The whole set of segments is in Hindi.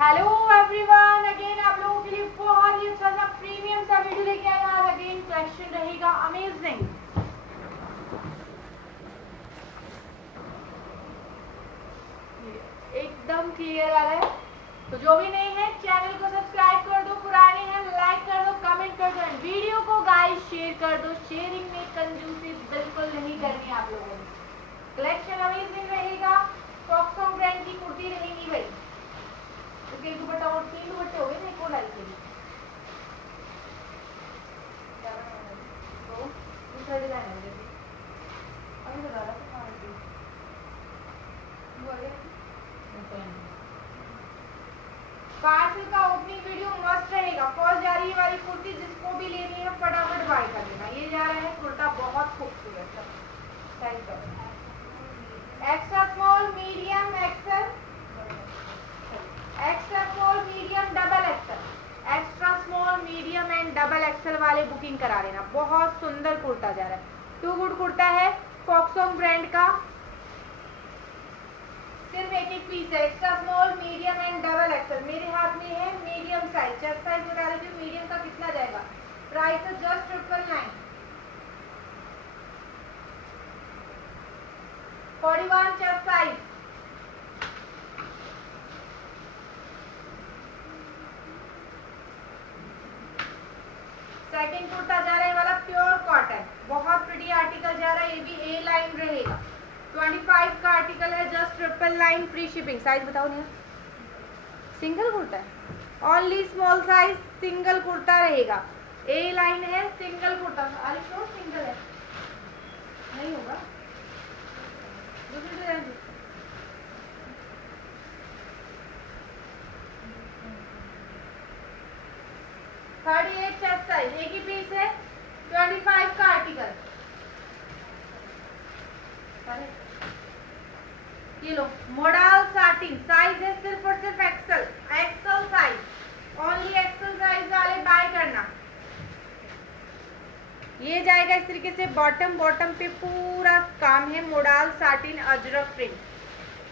हेलो एवरीवन, अगेन आप लोगों के लिए बहुत ही अच्छा सा प्रीमियम सा वीडियो लेके आए आज। अगेन कलेक्शन रहेगा अमेजिंग। एकदम क्लियर आ रहा है, तो जो भी नहीं है चैनल को सब्सक्राइब कर दो, पुराने हैं लाइक कर दो, कमेंट कर दो, वीडियो को गाइस शेयर कर दो। शेयरिंग में कंजूसी बिल्कुल नहीं करनी आप लोगों ने। कलेक्शन अमेजिंग रहेगा। फॉक्सकॉन ब्रांड की कुर्ती रहेगी भाई। इसके दुपट्टा और 3 दुपट्टे हो गए ना, एक और लाई के लिए तो दूसरा डिजाइन है जैसे अभी बता रहा था पार्सल का ओपनिंग वीडियो मस्त रहेगा। फर्स्ट जा रही है वाली कुर्ती, जिसको भी लेनी है फटाफट बाय कर लेना। ये जा रहा है कुर्ता, बहुत खूबसूरत है। Extra small, medium, XL, extra small, medium, double XL, extra small, medium and double XL वाले बुकिंग करा लेना। बहुत सुंदर कुर्ता जा रहा है। टू गुड कुर्ता है फॉक्सकॉन ब्रांड का। सिर्फ एक एक पीस है। Extra small, medium and double Excel. मेरे हाथ में है मीडियम साइज। चेस्ट साइज बता रही हूँ मीडियम का कितना जाएगा। प्राइस है just 999। 41 chest size. Second kurta जा रहा है वाला प्योर कॉटन, बहुत प्रिटी आर्टिकल जा रहा है। ये भी ए लाइन रहेगा। 25 का आर्टिकल है, जस्ट 999 फ्री शिपिंग। साइज बताओ नहीं, सिंगल कुर्ता है, only small size single kurta रहेगा। ए लाइन है, सिंगल कुर्ता। अरे क्यों सिंगल है, नहीं होगा दूसरी डिजाइन। 38 चेस्ट साइज, एक ही पीस है। 25 का आर्टिकल। ये लो मॉडल साटिन, साइज है सिर्फ और सिर्फ XL, XL size, only XL size वाले बाय करना। ये जाएगा इस तरीके से। बॉटम पे पूरा काम है, मॉडल साटिन अजरक प्रिंट।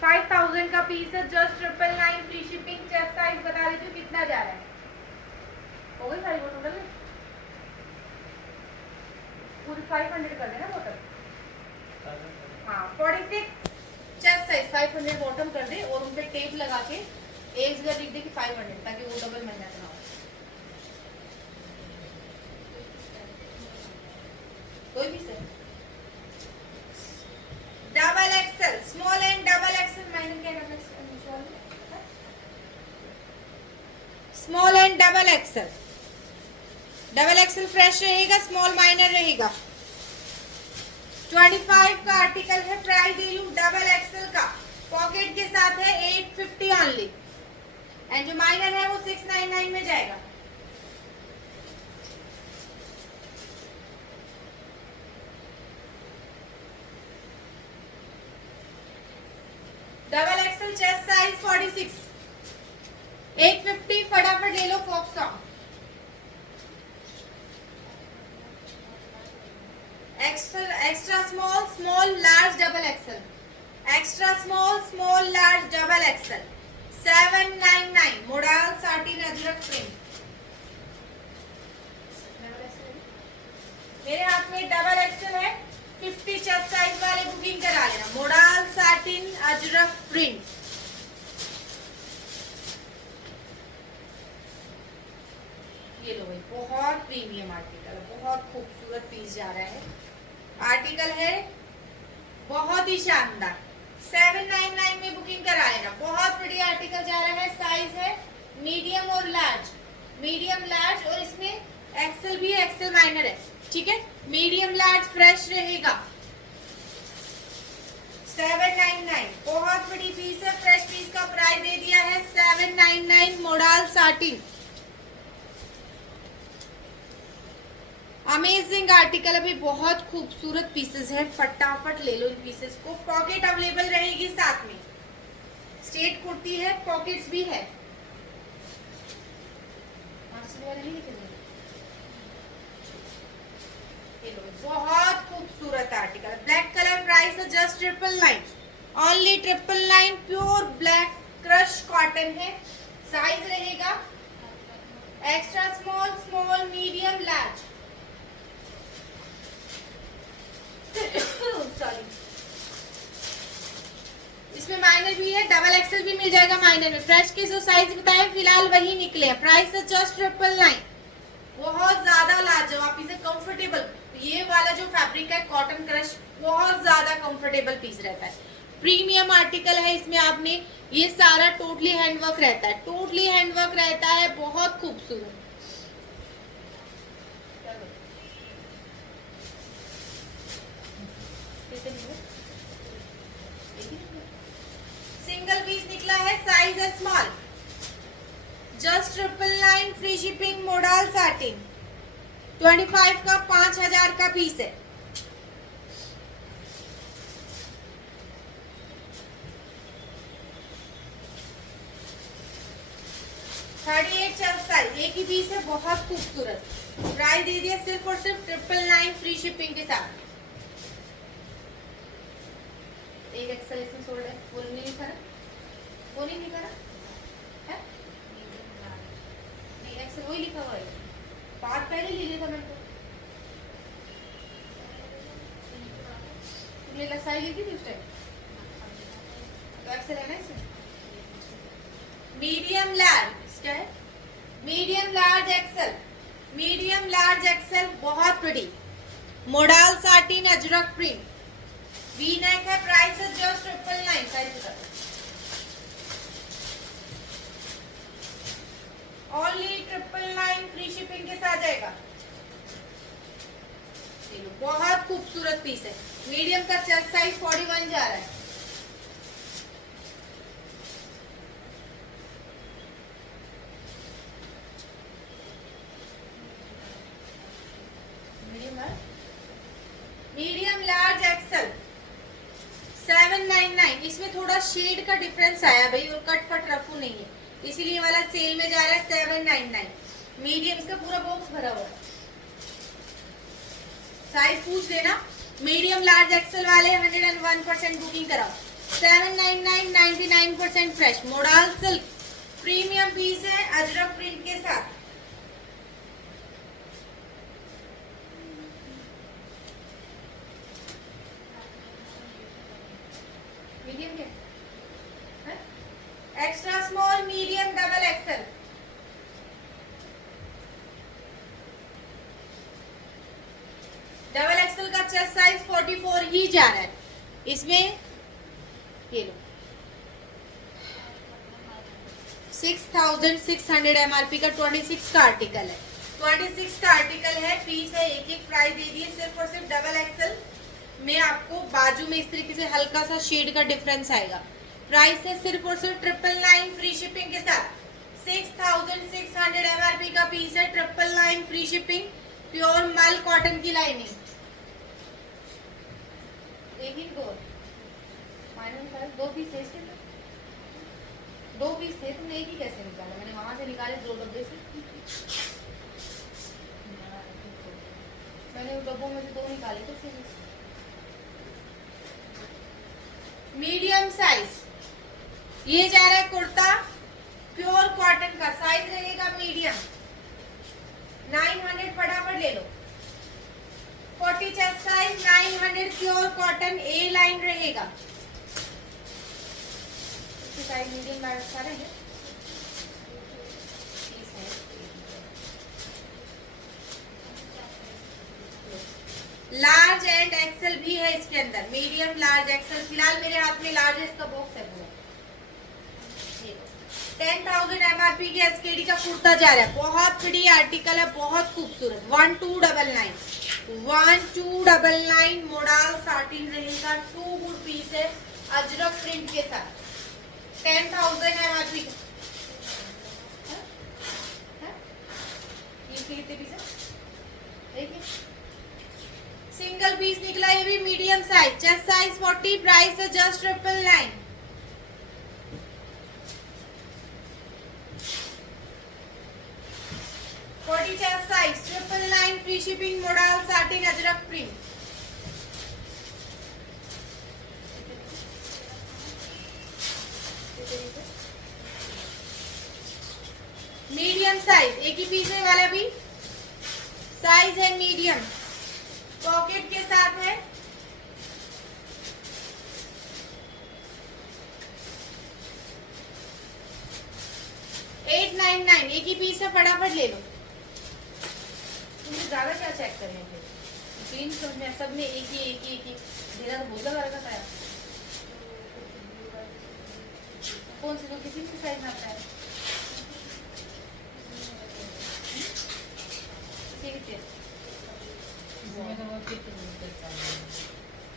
5000 का पीस है, just 999 free shipping. Chest size बता देती हूँ कितना जा रहा है। हो गई सारी बोतल में पूरी 500 कर देना बोतल। हाँ 46 चेस्ट साइज, 500 बॉटम कर दे और उन पे टेप लगा के एक जगह लिख दे कि 500, ताकि वो डबल मेहनत ना हो। कोई भी sir double XL, small and double Excel. मैंने क्या double small and double XL. Double Excel fresh रहेगा, स्मॉल माइनर रहेगा। 25 का आर्टिकल है, प्राइस दे रही हूँ डबल एक्सेल का, पॉकेट के साथ है 850 ओनली। एंड जो माइनर है वो 699 में जाएगा। डबल एक्सेल चेस्ट साइज 46, 850 फटाफट ले लो Foxconn. Extra small, small large, double XL, extra small, small large, double XL, 799 modal satin Ajrak print. मेरे हाथ में डबल एक्सेल है, 50 चेस्ट साइज वाले बुकिंग करा लेना। Model satin Ajrak print. ये लो भाई, बहुत प्रीमियम आर्टिकल, बहुत खूबसूरत पीस जा रहा है। आर्टिकल है बहुत ही शानदार, 799 में बुकिंग करा लेना। बहुत बड़ी आर्टिकल जा रहा है। साइज है मीडियम और लार्ज, मीडियम लार्ज, और इसमें एक्सेल भी है, एक्सेल माइनर है, ठीक है। मीडियम लार्ज फ्रेश रहेगा। 799 बहुत बड़ी पीस है। फ्रेश पीस का प्राइस दे दिया है 799 मॉडल साटिन। अमेजिंग आर्टिकल, अभी बहुत खूबसूरत पीसेस है, फटाफट ले लो इन पीसेस को। पॉकेट अवेलेबल रहेगी साथ में। स्ट्रेट कुर्ती है, पॉकेट्स भी है। बहुत खूबसूरत आर्टिकल, ब्लैक कलर। प्राइस है just 999, only 999। Pure black crush cotton है, साइज रहेगा extra small, small, medium, large. Sorry, इसमें माइनर भी है, डबल एक्सेल भी मिल जाएगा माइनर में। फ्रेश के जो साइज बताए फिलहाल वही निकले हैं। प्राइस है जस्ट 999। बहुत ज्यादा लाजवाब, आप इसे कंफर्टेबल, ये वाला जो फैब्रिक है कॉटन क्रश, बहुत ज्यादा कंफर्टेबल पीस रहता है। प्रीमियम आर्टिकल है, इसमें आपने ये सारा टोटली हैंडवर्क रहता है, टोटली हैंडवर्क रहता है, बहुत खूबसूरत। सिंगल पीस निकला है, साइज है small, just 999, free shipping, modal satin, 25 का 5000 का पीस है। साइज एक ही पीस है, बहुत खूबसूरत। प्राइस दे दिया सिर्फ और सिर्फ 999 फ्री शिपिंग के साथ। एक एक्सेल इसमें सोल्ड है, वो नहीं लिखा रहा, वो नहीं लिखा रहा है, नहीं एक्सेल वही लिखा हुआ है, बात पहले ले लिया था मैंने तो, तुमने साइज लिखी थी उस टाइम, तो एक्सेल है ना इसमें। मीडियम लार्ज, क्या है, medium large XL, medium large XL, बहुत pretty, modal satin Ajrak print, V neck है। प्राइस है जस्ट 999। साइज बता दो, ओनली 999 फ्री शिपिंग के साथ जाएगा। बहुत खूबसूरत पीस है। मीडियम का चेस्ट साइज 41 जा रहा है। Medium large Excel 799। इसमें थोड़ा शेड का डिफरेंस आया भाई, और कट फट रफू नहीं है, इसीलिए वाला सेल में जा रहा है 799। मीडियम, इसका पूरा बॉक्स भरा हुआ है, साइज पूछ लेना। मीडियम लार्ज एक्सेल वाले 101% बुकिंग कराओ। 799, 99% fresh, modal silk, premium piece है अजरक प्रिंट के साथ। मीडियम क्या है? Extra small, medium, double XL. Double XL का चेस्ट साइज 44 ही जा रहा है। इसमें ये लो 6600 एमआरपी का 26 का आर्टिकल है, 26 का आर्टिकल है, पीस है, एक एक प्राइस दे दिए सिर्फ और सिर्फ डबल एक्सेल में। आपको बाजू में इस तरीके से हल्का सा शेड का डिफरेंस आएगा। प्राइस है सिर्फ और सिर्फ 999 फ्री शिपिंग के साथ। 6600 एमआरपी का पीस है, 999 फ्री शिपिंग, प्योर मल कॉटन की लाइनिंग। एक ही दो पीस थे इसके, दो पीस थे, तुमने एक ही कैसे निकाला? मैंने वहां से निकाले 2 डब्बे से, मैंने उन डब्बों में से 2 निकाले थे। मीडियम साइज ये जा रहा है कुर्ता, प्योर कॉटन का, साइज रहेगा मीडियम, 900 फटाफट ले लो। 40 चेस्ट साइज, 900 प्योर कॉटन, ए लाइन रहेगा। साइज मीडियम लार्ज सारे हैं। लार्ज एंड एक्सेल भी है इसके अंदर, मीडियम लार्ज एक्सेल। फिलहाल मेरे हाथ में लार्जेस्ट का बॉक्स है पूरा। 10,000 एमआरपी की एसकेडी का कुर्ता जा रहा है, बहुत प्रिटी आर्टिकल है, बहुत खूबसूरत। 1299, 1299 मोडाल साटिन रहेगा, 2 गुड पीस है अजरक प्रिंट के साथ। 10,000 एमआरपी का, ये कितने पीस है? एक सिंगल पीस निकला, ये भी medium size, chest size 40, price है just 999। Chest size 999 free shipping, modal satin Ajrak print. Medium size, एक ही पीस है वाला भी, साइज है मीडियम, पॉकेट के साथ है, $899, एक ही पीस है, फटाफट ले लो। तुमने ज्यादा क्या चेक करने थे, जीन्स में सब में एक ही ढेरा तो बहुत लगा रखा था। कौन से जो किसी भी साइज में आता है,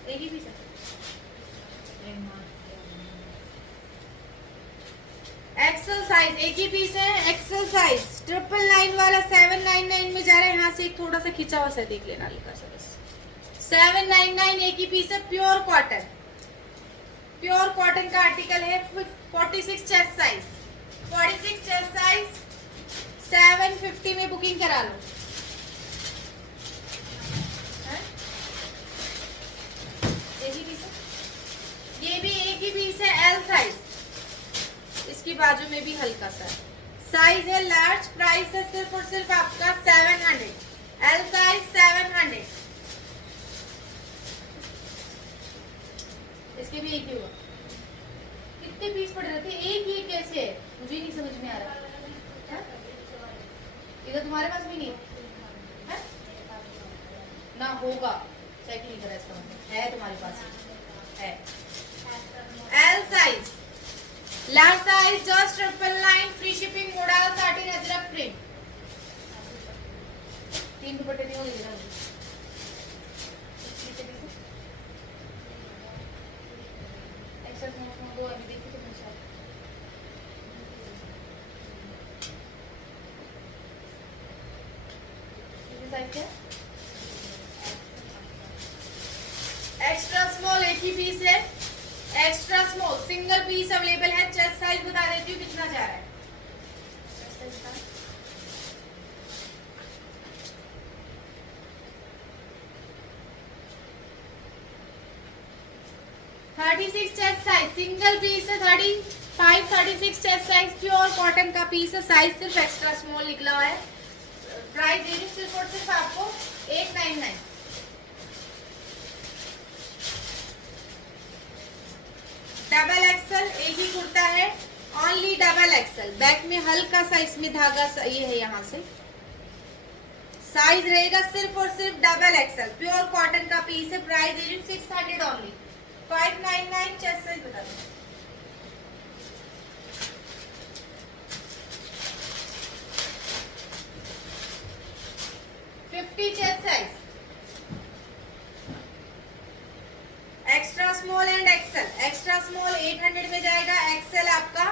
एक ही पीस है। एक्सेल साइज, एक ही पीस है, एक्सेल साइज, 999 वाला 799 में जा रहा है। यहाँ से एक थोड़ा सा खिंचा हुआ सा देख लेना, हल्का सा बस। 799 एक ही पीस है, प्योर कॉटन, प्योर कॉटन का आर्टिकल है। 46 चेस्ट साइज, 46 चेस्ट साइज, 750 में बुकिंग करा लो। एक ही पीस है, ये भी एक ही पीस है, एल साइज, इसकी बाजू में भी हल्का सा साइज है, लार्ज। प्राइस है सिर्फ और सिर्फ आपका 700, एल साइज 700। इसके भी एक ही हुआ, कितने पीस पड़े रहते, एक ही कैसे है, मुझे नहीं समझ में आ रहा है? इधर तुम्हारे पास भी नहीं है ना, होगा, चेक नहीं करा इसका मतलब है तुम्हारे पास है। L size, large size, just 999, free shipping, modal satin Ajrak print. 3 दुपट्टे नहीं होंगे ना, एक्स्ट्रा स्मॉल 2 अभी देखिए तो अच्छा। ये साइज क्या है? एक्स्ट्रा स्मॉल एक ही पीस है, extra small single piece available है। चेस्ट साइज बता देती हूँ कितना जा रहा है। 36 चेस्ट साइज, सिंगल पीस है, 36 चेस्ट साइज, प्योर कॉटन का पीस है, साइज सिर्फ एक्स्ट्रा स्मॉल निकला हुआ है। प्राइस दे रही हूँ सिर्फ और सिर्फ आपको 899। डबल एक्सल, एक ही कुर्ता है, ओनली डबल एक्सल। बैक में हल्का सा इसमें धागा सा ये है, यहाँ से साइज रहेगा सिर्फ और सिर्फ डबल एक्सल, प्योर कॉटन का पीस है। प्राइस दे रही हूँ 600 ओनली, 599। चेस्ट साइज बता दो, chest size, extra small and XL. Extra small 800 में जाएगा, एक्सेल आपका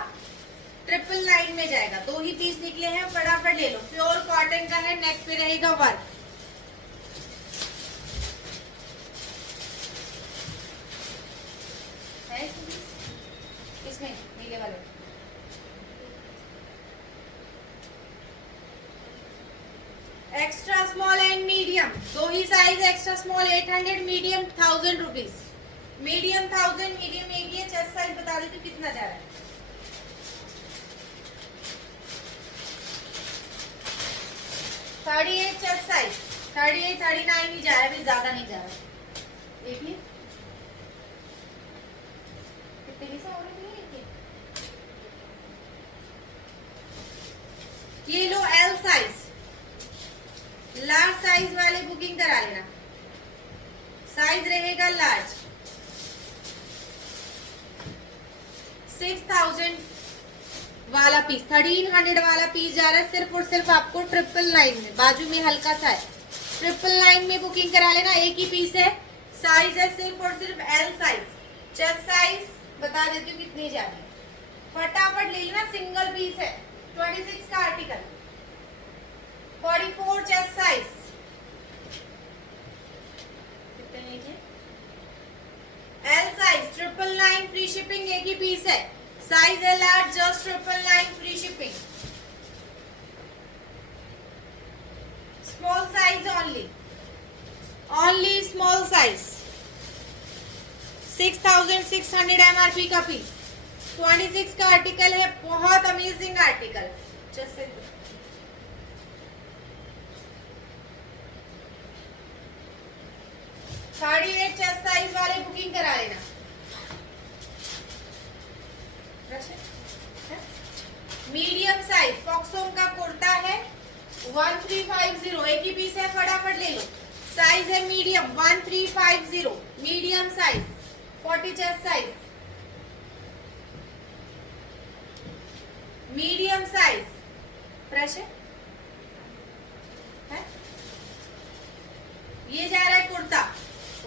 999 में जाएगा। 2 ही पीस निकले हैं, फटाफट ले लो। प्योर कॉटन का है, नेक पे रहेगा वर्क। है इसमें नीले वाले, extra small and medium, 2 he size, extra small 800, medium 1000 rupees, medium 1000, medium एक ही है। चेस्ट साइज बता देती हूँ कितना जा रहा है। 38 चेस्ट साइज, 38, 39 ही जा रहा है, अभी ज्यादा नहीं जा रहा है। देखिए कितने पीस हो रहे हैं ये लो, एल साइज, लार्ज साइज वाले बुकिंग करा लेना, साइज रहेगा लार्ज। 6000 वाला पीस, 1300 वाला पीस जा रहा है सिर्फ और सिर्फ आपको 999 में। बाजू में हल्का सा है, 999 में बुकिंग करा लेना, एक ही पीस है, साइज है सिर्फ और सिर्फ एल साइज। चेस्ट साइज बता देती हूँ कितनी जा रही है, फटाफट ले लेना, सिंगल पीस है, 26 का आर्टिकल, 44 चेस्ट साइज, कितने लीजिए, एल साइज, 999, फ्री शिपिंग, एक ही पीस है, साइज है large, just 999, free shipping. Small size only, only small size, 6600 MRP का पीस, 26 का आर्टिकल है, बहुत अमेजिंग आर्टिकल। जैसे 38 चेस्ट साइज वाले बुकिंग करा लेना। मीडियम साइज फॉक्सोम का कुर्ता है 1350, एक ही पीस है, फटाफट ले लो। साइज है medium 1350, medium size 40 chest size, medium size fresh है? ये जा रहा है कुर्ता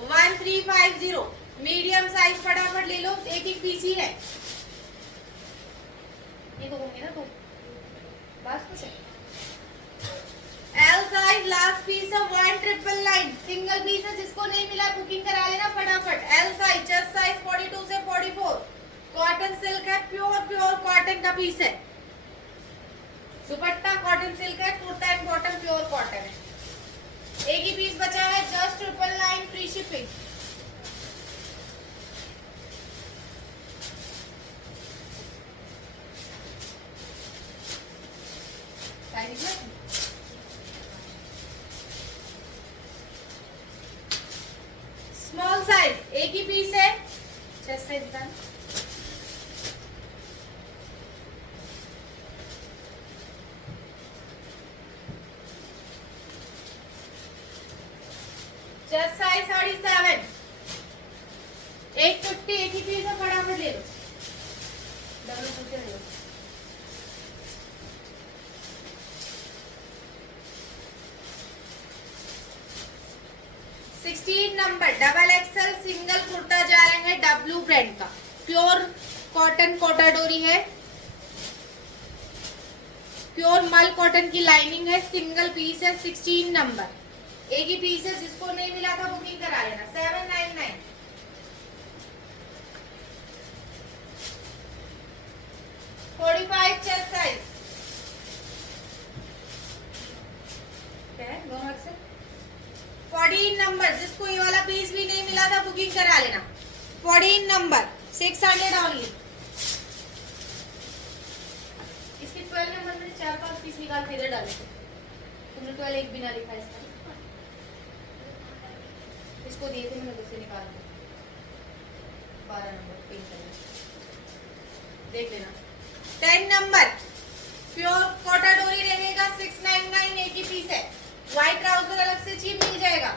1350, मीडियम साइज, फटाफट ले लो, एक एक पीस ही है। ये तो होंगे ना तो बस कुछ है। एल साइज लास्ट पीस है 1999, सिंगल पीस है, जिसको नहीं मिला बुकिंग करा लेना फटाफट। एल साइज चेस्ट साइज 42 से 44, कॉटन सिल्क है, प्योर कॉटन का पीस है, दुपट्टा कॉटन सिल्क है, kurta and bottom pure cotton है। एक ही पीस बचा है, just 999 free shipping. Small size एक ही पीस है, chest size done. Chest size 37, 850, एक ही पीस है, फटाफट ले लो। डबल ले लो। Number double XL single kurta जा रहे हैं डब्लू ब्रांड का, प्योर कॉटन कोटा डोरी है, प्योर मल कॉटन की लाइनिंग है, सिंगल पीस है, 16 नंबर, एक ही पीस है, जिसको नहीं मिला था बुकिंग करा लेना। 799, 45 चेस्ट साइज, दोनों एक्सेल। 14 नंबर, जिसको ये वाला पीस भी नहीं मिला था बुकिंग करा लेना। 14 नंबर 600 ओनली। इसके 12 नंबर में 4-5 पीस निकाल के इधर डाले थे, तुमने 12 एक बिना लिखा इसका, इसको दिए थे मैंने, दूसरे निकाल के 12 नंबर पिंक कलर देख लेना। 10 नंबर प्योर कोटा डोरी रहेगा 699, एक ही पीस है, व्हाइट ट्राउजर अलग से चीप मिल जाएगा।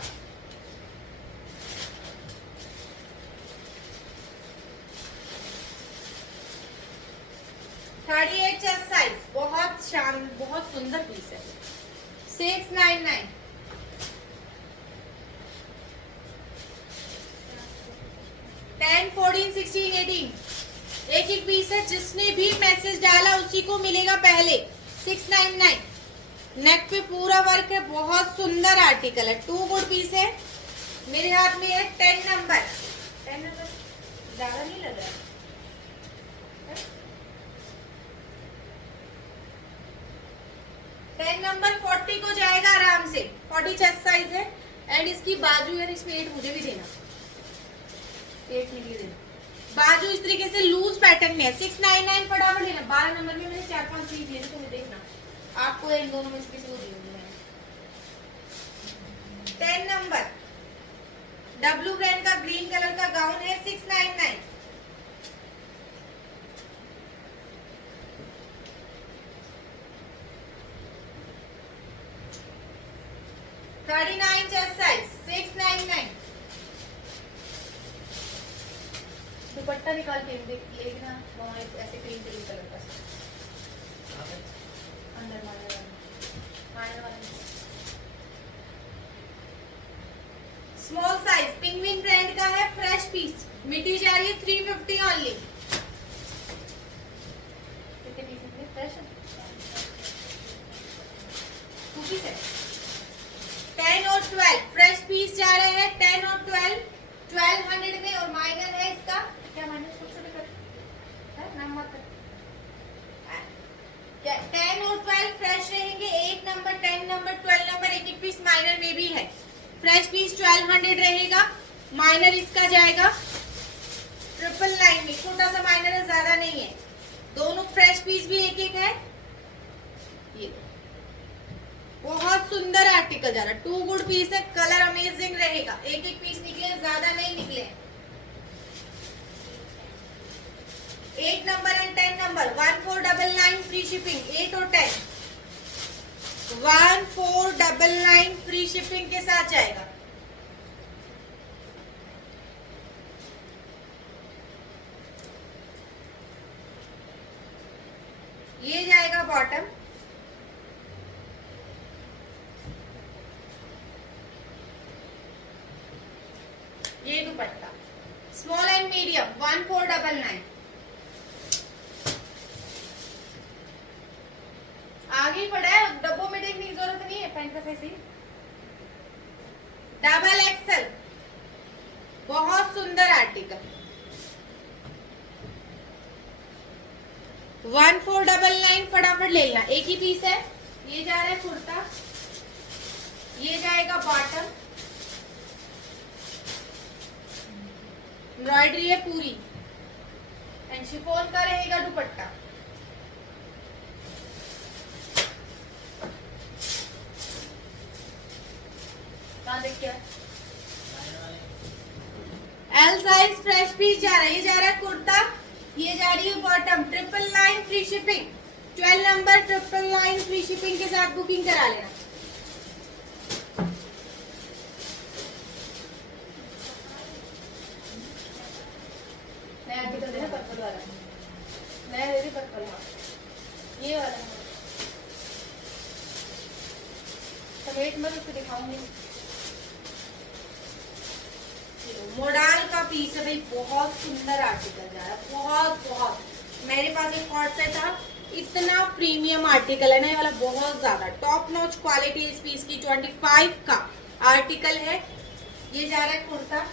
थर्टी 38 चेस्ट साइज, बहुत सुंदर पीस है, 699। 10, 14, 16, 18, एक एक पीस है, जिसने भी मैसेज डाला उसी को मिलेगा पहले। 699, नेक पे पूरा वर्क है, बहुत सुंदर आर्टिकल है, 2 गुड पीस है, मेरे हाथ में है 10 नंबर। 10 नंबर ज्यादा नहीं लग रहा है, 10 नंबर 40 को जाएगा आराम से, 40 चेस्ट साइज है, एंड इसकी बाजू है, इसमें 8 मुझे भी देना, 8 निकले देना, बाजू इस तरीके से लूज पैटर्न में है। 699 फटाफट लेना। 12 नंबर में मैंने 4-5 पीस दिए थे, तुम्हें देखना, आपको इन दोनों में से किसी को दिए मैंने। 10 नंबर डब्लू ब्रांड का ग्रीन कलर का गाउन है, 699। 39 चेस्ट साइज, 699। दुपट्टा निकाल के देखना, वहाँ ऐसे क्रीम कलर का अंदर मारने वाला। स्मॉल साइज पिंगविन ब्रांड का है, फ्रेश पीस, मिट्टी जा रही है, 350 ओनली। कितने पीस हैं? फ्रेश है, 2 पीस है। 10 और 12 फ्रेश पीस जा रहे हैं, 10 और 12 1200 में, और माइनर है इसका क्या, माइनर छोटे-छोटे कर नाम मत कर। 10 और 12 फ्रेश रहेंगे, 8 नंबर 10 नंबर 12 नंबर एक एक पीस माइनर में भी है, फ्रेश पीस 1200 रहेगा, माइनर इसका जाएगा 999 में, छोटा सा माइनर है, ज्यादा नहीं है, दोनों फ्रेश पीस भी एक एक है। ये बहुत सुंदर आर्टिकल जा रहा है, 2 गुड पीस है, कलर अमेजिंग रहेगा, एक एक पीस निकले ज्यादा नहीं निकले। 8 number and 10 number 1499 free shipping. 8 और 10 1499 फ्री शिपिंग के साथ जाएगा। ये जाएगा बॉटम, ये दुपट्टा। Small and medium 1499। आगे ही पड़ा है, डब्बों में देखने की जरूरत नहीं है, पैंट का साइज ही। डबल एक्सल, बहुत सुंदर आर्टिकल। 1499 फटाफट ले लेना, एक ही पीस है। ये जा रहा है कुर्ता, ये जाएगा बॉटम, एम्ब्रॉयडरी है पूरी एंड शिफॉन का रहेगा dupatta. L size fresh piece जा रहा है। ये जा रहा है कुर्ता, ये जा रही है bottom. 999 free shipping. 12 number 999 free shipping के साथ बुकिंग करा लेना। नया आर्टिकल देना, पर्पल वाला नया दे दी, पर्पल। हाँ ये वाला समेट मत, उसको दिखाऊंगी। मोडाल का पीस है भाई, बहुत सुंदर आर्टिकल जा रहा है, बहुत। मेरे पास एक कॉर्ड सेट था, इतना प्रीमियम आर्टिकल है ना ये वाला, बहुत ज्यादा टॉप नॉच क्वालिटी इस पीस की। 25 का आर्टिकल है। ये जा रहा है कुर्ता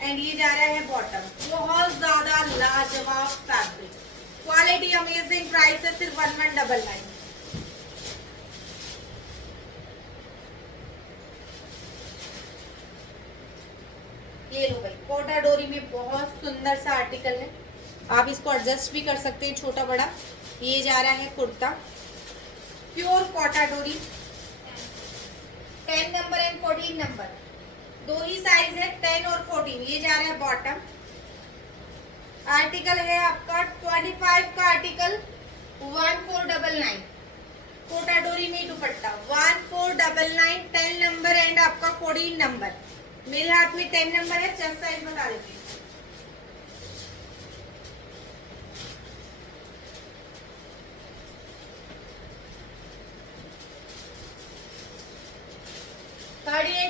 एंड ये जा रहा है बॉटम। बहुत ज्यादा लाजवाब फैब्रिक, क्वालिटी अमेजिंग, प्राइस है सिर्फ 1199। ये लो भाई, कोटा डोरी में बहुत सुंदर सा आर्टिकल है, आप इसको एडजस्ट भी कर सकते हैं छोटा बड़ा। ये जा रहा है कुर्ता, प्योर कोटा डोरी। 10 नंबर एंड 14 नंबर दो ही साइज है, 10 और 14। ये जा रहा है बॉटम। आर्टिकल है आपका 25 का आर्टिकल 1499। कोटा डोरी में दुपट्टा 1499। 10 नंबर एंड आपका 14 नंबर। मेरे हाथ में 10 नंबर है, चेस्ट साइज बता देती हूँ।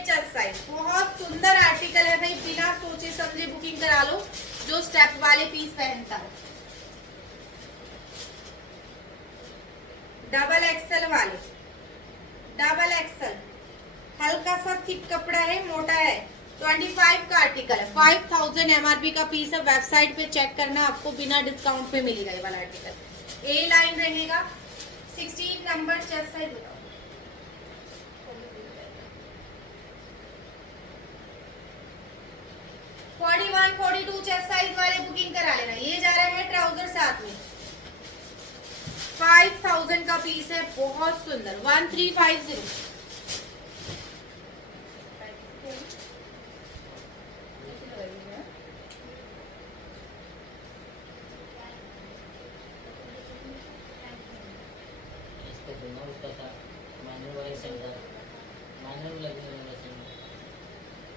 चेस्ट साइज, बहुत सुंदर आर्टिकल है भाई, बिना सोचे समझे बुकिंग करा लो जो स्टेप वाले पीस पहनता है। डबल एक्सल वाले, डबल एक्सल, हल्का सा थिक कपड़ा है, मोटा है। 25 का आर्टिकल है, 5000 एमआरपी का पीस है। वेबसाइट पे चेक करना, आपको बिना डिस्काउंट पे मिलेगा ये वाला आर्टिकल। ए लाइन रहेगा। 16 नंबर चेस्ट साइज बताओ। 41 42 चेस्ट साइज वाले बुकिंग करा लेना। ये जा रहा है ट्राउजर साथ में। 5000 का पीस है, बहुत सुंदर। 1350।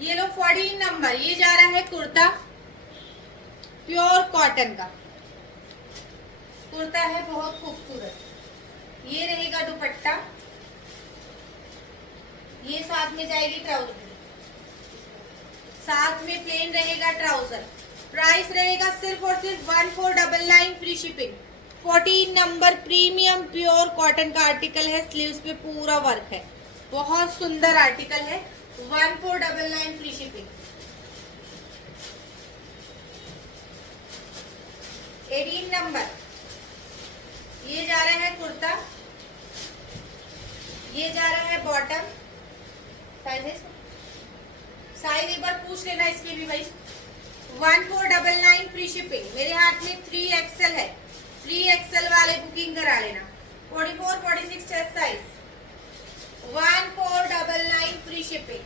ये लो 14 नंबर। ये जा रहा है कुर्ता, प्योर कॉटन का कुर्ता है, बहुत खूबसूरत। ये रहेगा दुपट्टा, ये साथ में जाएगी ट्राउजर, साथ में प्लेन रहेगा ट्राउजर। प्राइस रहेगा सिर्फ और सिर्फ 1499 free shipping. 14 number premium pure cotton का आर्टिकल है, स्लीव्स पे पूरा वर्क है, बहुत सुंदर आर्टिकल है। 1499 फ्री शिपिंग। 18 नंबर। ये जा रहा है कुर्ता, ये जा रहा है बॉटम। साइज एक बार पूछ लेना इसकी भी भाई। 1499 फ्री शिपिंग। मेरे हाथ में 3XL है, 3XL वाले बुकिंग करा लेना। 44 46 chest size. 1499 free shipping.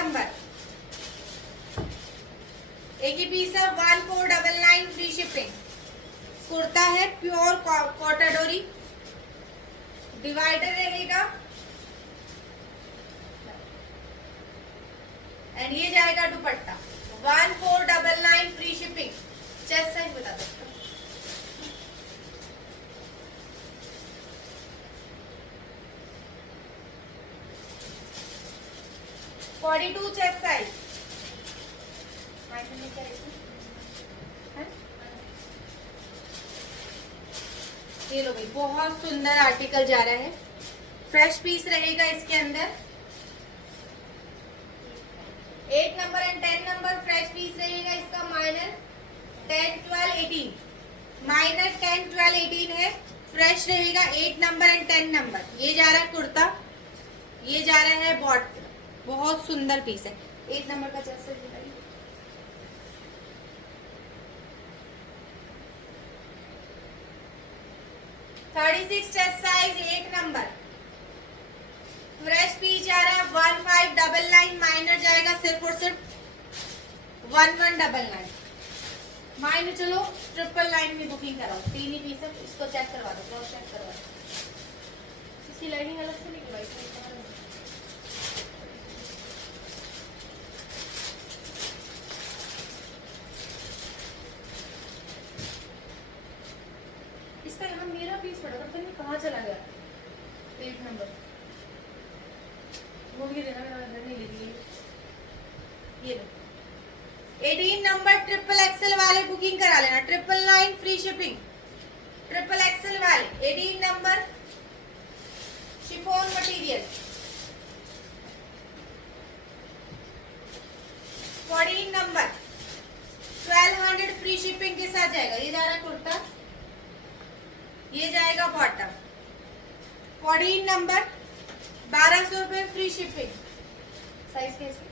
Number, एक ही पीस है, 1499 फ्री शिपिंग। कुर्ता है प्योर कॉटाडोरी, डिवाइडर रहेगा एंड ये जाएगा दुपट्टा, 1499 फ्री शिपिंग। चेस्ट साइज बता दो। 42 चेस्ट साइज। ये लो भाई, बहुत सुंदर आर्टिकल जा रहा है, फ्रेश पीस रहेगा इसके अंदर। 8 number and 10 number fresh piece रहेगा इसका, माइनर 10 12 18, माइनर 10 12 18 है, फ्रेश रहेगा 8 नंबर एंड 10 नंबर। ये जा रहा है कुर्ता, ये जा रहा है बॉट, बहुत सुंदर पीस है। 8 नंबर का चेस्ट साइज बताइए। 36 chest size, 8 number, fresh piece जा रहा है 1599, माइनर जाएगा सिर्फ और सिर्फ 1199। माइनर चलो ट्रिपल लाइन में बुकिंग कराओ, 3 ही पीस है, इसको चेक करवा दो, क्रॉस चेक करवा दो। इसकी लाइनिंग अलग से नहीं करवाई, इसका यहाँ मेरा पीस पड़ा था, पता नहीं कहाँ चला गया। 8 नंबर वो भी देना, मेरा अंदर नहीं लेगी ये। 18 नंबर ट्रिपल एक्सेल वाले बुकिंग करा लेना, 999 फ्री शिपिंग। ट्रिपल एक्सेल वाले 18 number chiffon material. 14 number 1200 free shipping के साथ जाएगा। ये जा रहा है कुर्ता, ये जाएगा बॉटम। 14 नंबर 1200 रुपए फ्री शिपिंग। साइज कैसे?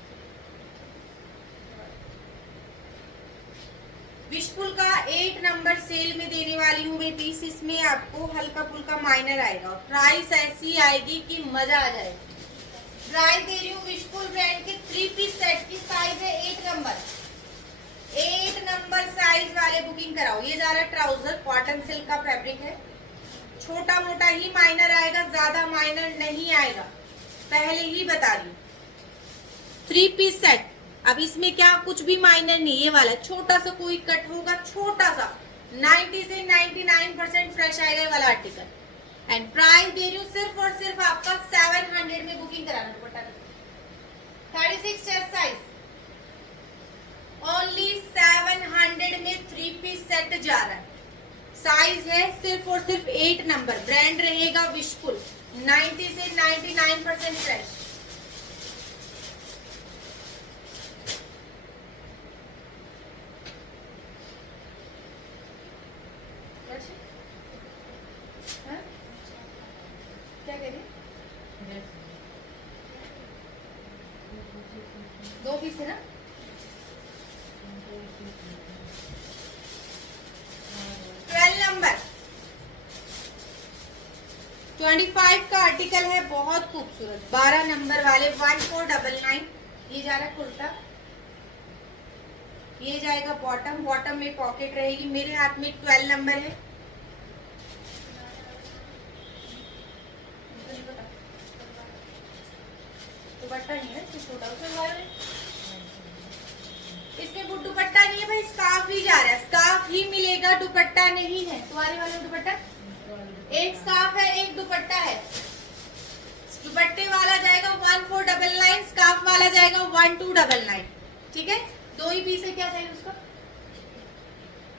विशपुल का 8 नंबर सेल में देने वाली हूँ मैं पीस, इसमें आपको हल्का फुल्का माइनर आएगा और प्राइस ऐसी आएगी कि मजा आ जाएगा। प्राइस दे रही हूँ विशपुल ब्रांड के 3 पीस सेट की, साइज है 8 नंबर। 8 नंबर साइज वाले बुकिंग कराओ। ये जा रहा है ट्राउजर, कॉटन सिल्क का फैब्रिक है, छोटा मोटा ही माइनर आएगा, ज्यादा माइनर नहीं आएगा, पहले ही बता रही हूँ। 3 पीस सेट, अब इसमें क्या कुछ भी माइनर नहीं, ये वाला छोटा सा कोई कट होगा, छोटा सा 90 से 99% फ्रेश आएगा ये वाला आर्टिकल। एंड प्राइस दे रही हूँ सिर्फ और सिर्फ आपका 700 में बुकिंग कराना। दुपट्टा 36 चेस्ट साइज, ओनली 700 में 3 पीस सेट जा रहा है। साइज है सिर्फ और सिर्फ 8 नंबर, ब्रांड रहेगा विशपुल, 90 से 99% फ्रेश। क्या कह रही? 2 पीस है ना? नंबर 25 का आर्टिकल है, बहुत खूबसूरत। 12 नंबर वाले 1499। ये जा रहा है कुर्ता, ये जाएगा बॉटम, बॉटम में पॉकेट रहेगी। मेरे हाथ में 12 नंबर है। दुपट्टा नहीं है छोटा, इसमें दुपट्टा नहीं है भाई, स्कार्फ ही जा रहा है, स्कार्फ ही मिलेगा, दुपट्टा नहीं है। तुम्हारे वाले दुपट्टा एक स्कार्फ है, एक दुपट्टा है। दुपट्टे वाला जाएगा 1499, स्कार्फ वाला जाएगा 1299। ठीक है, 2 ही पीस है। क्या साइज उसका?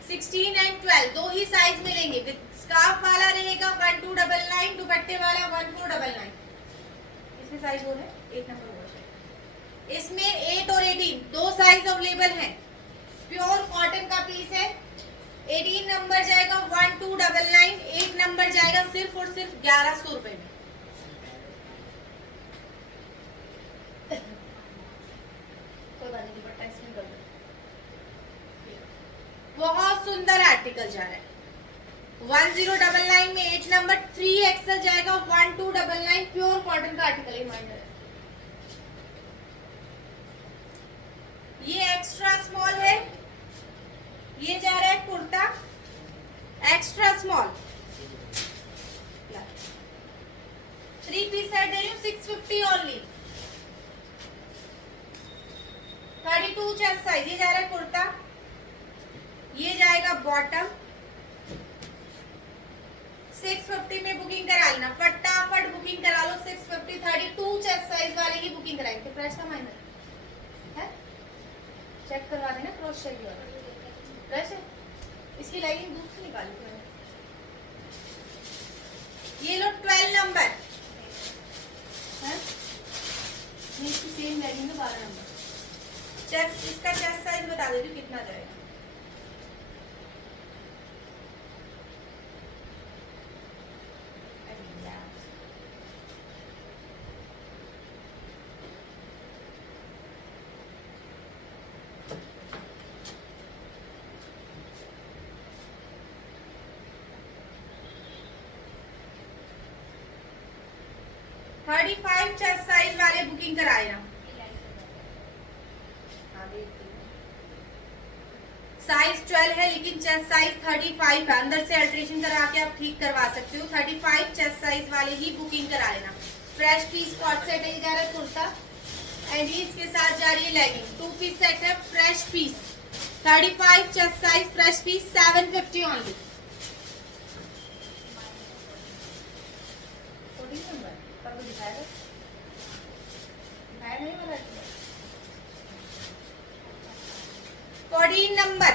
16 एंड 12 2 ही साइज मिलेंगे। स्कार्फ वाला रहेगा 1299, दुपट्टे वाला 1499। इसमें साइज हो है 8 नंबर। इसमें 8 और 18 2 साइज अवेलेबल हैं। प्योर कॉटन का पीस है। 18 नंबर जाएगा 1299, 8 नंबर जाएगा सिर्फ और सिर्फ 1100 रुपए में। कोई बात नहीं, दुपट्टा इसमें कर दो। बहुत सुंदर आर्टिकल जा रहा है। 1099 में 8 नंबर 3XL जाएगा 1299, प्योर कॉटन का आर्टिकल है। माइनर साइज, ये जा रहा है कुर्ता, ये जाएगा बॉटम। 650 में बुकिंग करा लेना, फटाफट बुकिंग करा लो। 650 32 चेस्ट साइज वाले ही बुकिंग कराएंगे। फ्रेश का माइनर है, चेक करवा देना, क्रॉस चेक वाला फ्रेश है। इसकी लाइनिंग दूसरी निकाली मैंने। ये लो 12 नंबर है, इसकी सेम लाइनिंग है 12 नंबर। चेस्ट, इसका चेस्ट साइज बता देती हूँ कितना जाएगा। थर्टी 35 चेस्ट साइज वाले बुकिंग कराए ना। साइज 12 है लेकिन चेस्ट साइज 35 है, अंदर से अल्ट्रेशन करा के आप ठीक करवा सकते हो। 35 चेस्ट साइज वाले ही बुकिंग करा लेना। फ्रेश पीस कॉट सेट है, जा रहा है कुर्ता एंड ये इसके साथ जा रही है लेगिंग। 2 पीस सेट है, fresh piece 35 chest size, fresh piece 750 only. Coding number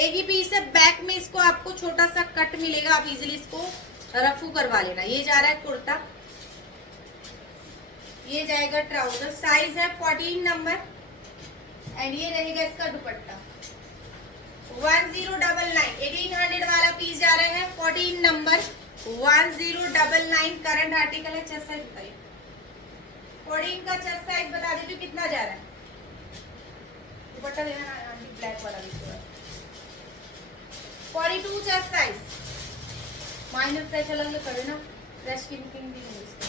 एक ही पीस है, बैक में इसको आपको छोटा सा कट मिलेगा, आप इजीली इसको रफू करवा लेना। ये जा रहा है कुर्ता, ये जाएगा ट्राउजर, साइज है 14 नंबर एंड ये रहेगा इसका दुपट्टा। 1099 1800 वाला पीस जा रहा है, 14 नंबर 1099 करंट आर्टिकल है। चेस्ट साइज बताइए, 14 का चेस्ट साइज बता देती हूँ कितना जा रहा है। दुपट्टा देना आंटी, ब्लैक वाला भी 42 चेस्ट साइज। माइनर फ्रेश अलग करे ना, फ्रेश की बुकिंग भी नहीं इसके।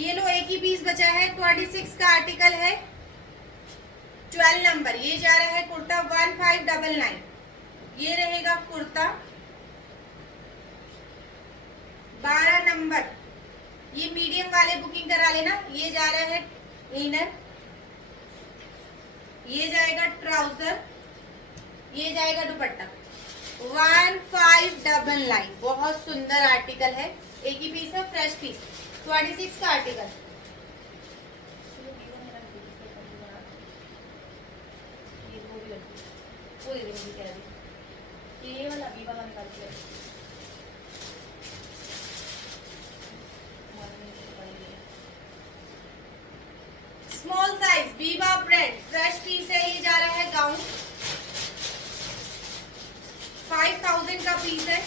ये लो एक ही पीस बचा है, 26 का आर्टिकल है, 12 नंबर। ये जा रहा है कुर्ता 1599। ये रहेगा कुर्ता 12 नंबर। ये मीडियम वाले बुकिंग करा लेना। ये जा रहा है इनर, ये जाएगा ट्राउजर, ये जाएगा दुपट्टा। 1599 बहुत सुंदर आर्टिकल है, एक ही पीस है, फ्रेश पीस। 26 का आर्टिकल, ये वाला बी वाला निकाल के small size Biba brand, fresh piece है। ये जा रहा है गाउन, 5000 का पीस है।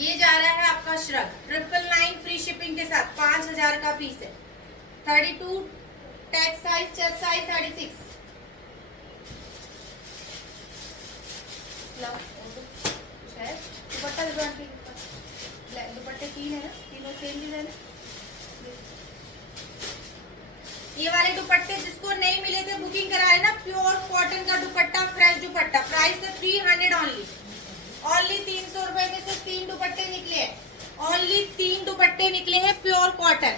ये जा रहा है आपका श्रग 999 फ्री शिपिंग के साथ, 5000 का पीस है। 32 टैग साइज, चेस्ट साइज 36। दुपट्टा दुपट्टे 3 है ना, तीनों सेम डिजाइन है। ये वाले दुपट्टे जिसको नहीं मिले थे बुकिंग कराए ना, प्योर कॉटन का दुपट्टा, फ्रेश दुपट्टा, प्राइस है 300 ओनली। 300 रुपए में से 3 दुपट्टे निकले हैं, ओनली 3 दुपट्टे निकले हैं प्योर कॉटन।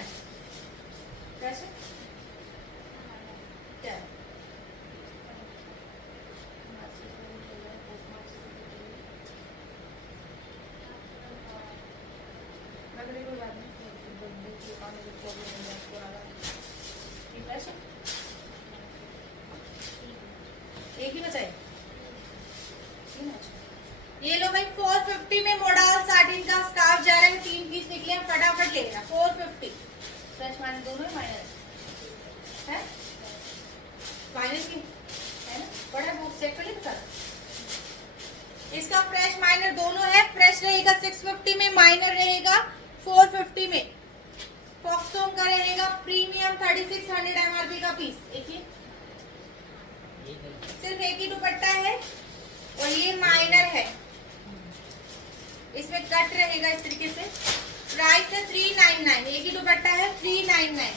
कैसे एक ही बचाए। ये लो भाई 450 में मोडाल साटिन का स्कार्फ जा रहा है, 3 पीस निकले हैं, फटाफट ले लेना। 450 फ्रेश माइनस दोनों है, माइनस है, माइनस की है ना, बड़ा बहुत चेक कर ले बता। इसका फ्रेश माइनर दोनों है, फ्रेश रहेगा 650 में, माइनर रहेगा 450 में। फॉक्सोन का रहेगा प्रीमियम 3600 एमआरपी का पीस। देखिए सिर्फ एक ही दुपट्टा है और ये माइनर है, इसमें कट रहेगा इस तरीके से। प्राइस है 399, एक ही दुपट्टा है 399।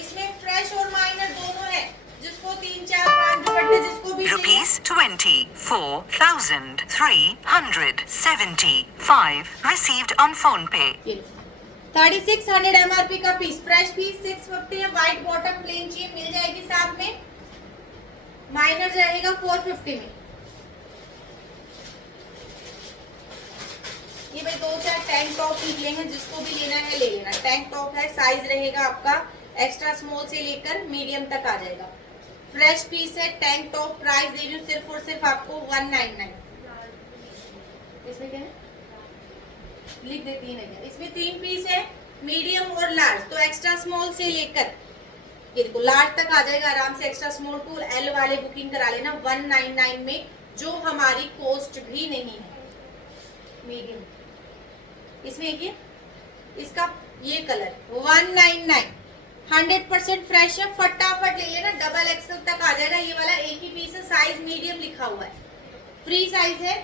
इसमें फ्रेश और माइनर दोनों है, जिसको 3 4 5 दुपट्टे जिसको भी ₹24,375 received on PhonePe. 3600 MRP का पीस, फ्रेश पीस 650 है, व्हाइट बॉटम प्लेन चाहिए मिल जाएगी, साथ में माइनर रहेगा 450 में। ये भाई 2-4 टैंक टॉप निकले हैं, जिसको भी लेना है ले लेना। टैंक टॉप है, साइज रहेगा आपका एक्स्ट्रा स्मॉल से लेकर मीडियम तक आ जाएगा। फ्रेश पीस है, टैंक टॉप, प्राइस दे रही हूँ सिर्फ और सिर्फ आपको 199। इसमें क्या है लिख देती है क्या, इसमें 3 पीस है, मीडियम और लार्ज, तो एक्स्ट्रा स्मॉल से लेकर ये देखो लार्ज तक आ जाएगा आराम से। एक्स्ट्रा स्मॉल टू एल वाले बुकिंग करा लेना 199 में, जो हमारी कॉस्ट भी नहीं है। मीडियम इसमें ये इसका ये कलर 199, 100% फ्रेश है, फटाफट ले लेना। डबल एक्सल तक आ जाएगा, ये वाला एक ही पीस है, साइज मीडियम लिखा हुआ है, फ्री साइज है।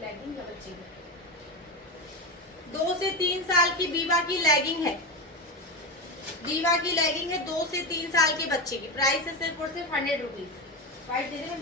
लेगिंग है बच्चे की, 2 से 3 साल की बीवा की लेगिंग है, बीवा की लेगिंग है 2 से 3 साल के बच्चे की। प्राइस है सिर्फ और सिर्फ 100 रुपीज। वाइट दे देना,